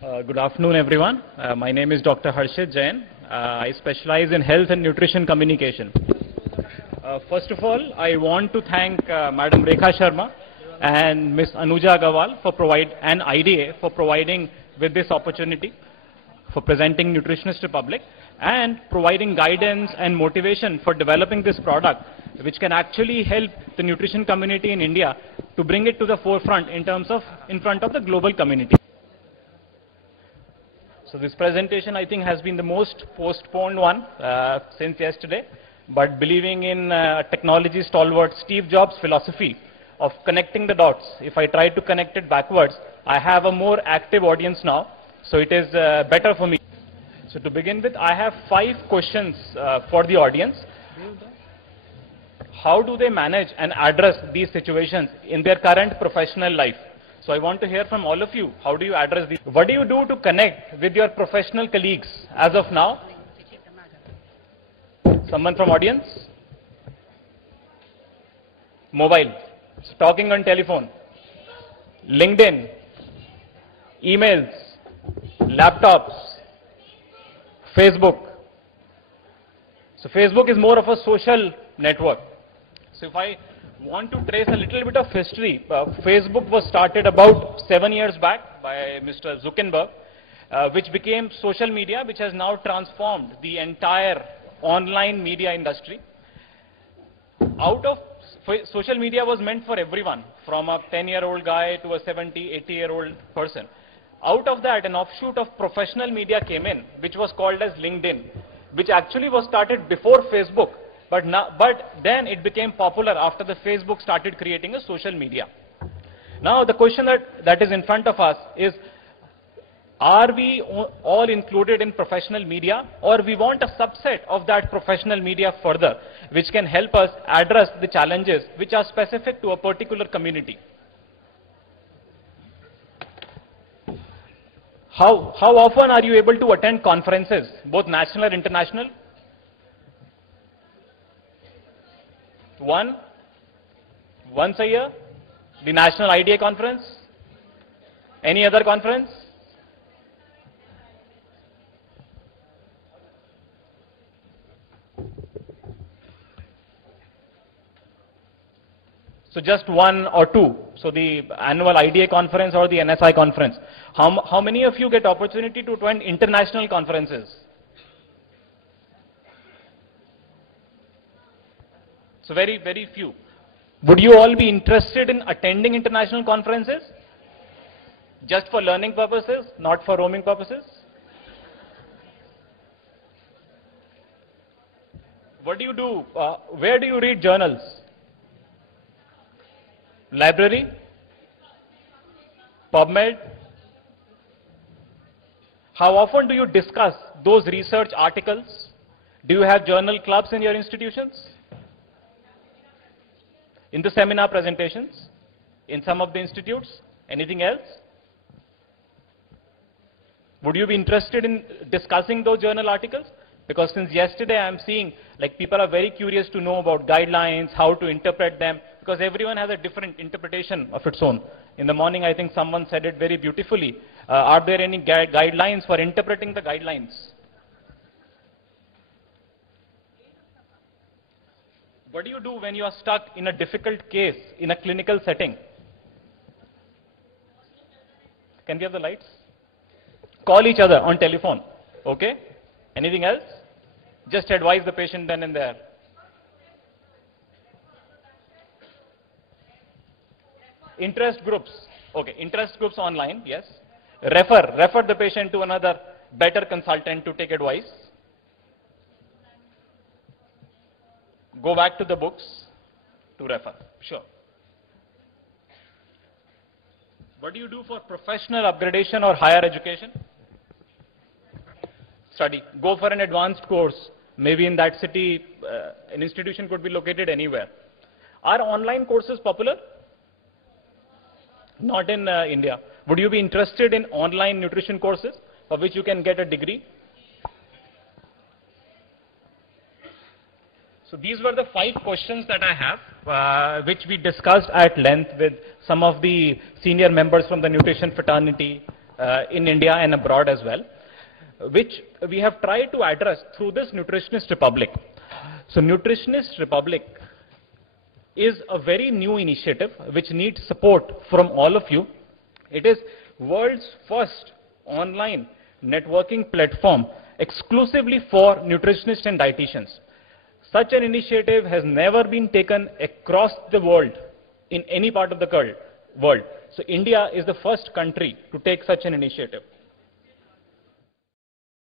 Good afternoon, everyone. My name is Dr. Harshit Jain. I specialize in health and nutrition communication. First of all, I want to thank Madam Rekha Sharma and Ms. Anuja Agrawal and IDA for providing with this opportunity for presenting Nutritionist Republic and providing guidance and motivation for developing this product, which can actually help the nutrition community in India to bring it to the forefront in front of the global community. So this presentation, I think, has been the most postponed one since yesterday, but believing in technology stalwart Steve Jobs' philosophy of connecting the dots, if I try to connect it backwards, I have a more active audience now, so it is better for me. So to begin with, I have 5 questions for the audience. How do they manage and address these situations in their current professional life? So I want to hear from all of you, how do you address these? What do you do to connect with your professional colleagues as of now? Someone from audience? Mobile, so talking on telephone, LinkedIn, emails, laptops, Facebook. So Facebook is more of a social network. So if I want to trace a little bit of history, Facebook was started about 7 years back by Mr. Zuckerberg, which became social media, which has now transformed the entire online media industry. Social media was meant for everyone, from a 10-year-old guy to a 70, 80-year-old person. Out of that, an offshoot of professional media came in, which was called as LinkedIn, which actually was started before Facebook. But then it became popular after the Facebook started creating a social media. Now the question that is in front of us is, are we all included in professional media, or we want a subset of that professional media further, which can help us address the challenges which are specific to a particular community? How often are you able to attend conferences, both national and international? Once a year? The National IDA conference? Any other conference? So just 1 or 2. So the annual IDA conference or the NSI conference. How many of you get opportunity to attend international conferences? So very, very few. Would you all be interested in attending international conferences? Just for learning purposes, not for roaming purposes? What do you do? Where do you read journals? Library? PubMed? How often do you discuss those research articles? Do you have journal clubs in your institutions? In the seminar presentations? In some of the institutes? Anything else? Would you be interested in discussing those journal articles? Because since yesterday I am seeing like people are very curious to know about guidelines, how to interpret them, because everyone has a different interpretation of its own. In the morning I think someone said it very beautifully. Are there any guidelines for interpreting the guidelines? What do you do when you are stuck in a difficult case in a clinical setting? Can we have the lights? Call each other on telephone. Okay? Anything else? Just advise the patient then and there. Interest groups. Okay, interest groups online, yes. Refer the patient to another better consultant to take advice. Go back to the books to refer. Sure. What do you do for professional upgradation or higher education? Study. Go for an advanced course. Maybe in that city, an institution could be located anywhere. Are online courses popular? Not in India. Would you be interested in online nutrition courses for which you can get a degree? So these were the 5 questions that I have, which we discussed at length with some of the senior members from the nutrition fraternity, in India and abroad as well, which we have tried to address through this Nutritionist Republic. So Nutritionist Republic is a very new initiative which needs support from all of you. It is world's first online networking platform exclusively for nutritionists and dietitians. Such an initiative has never been taken across the world in any part of the world. So India is the first country to take such an initiative.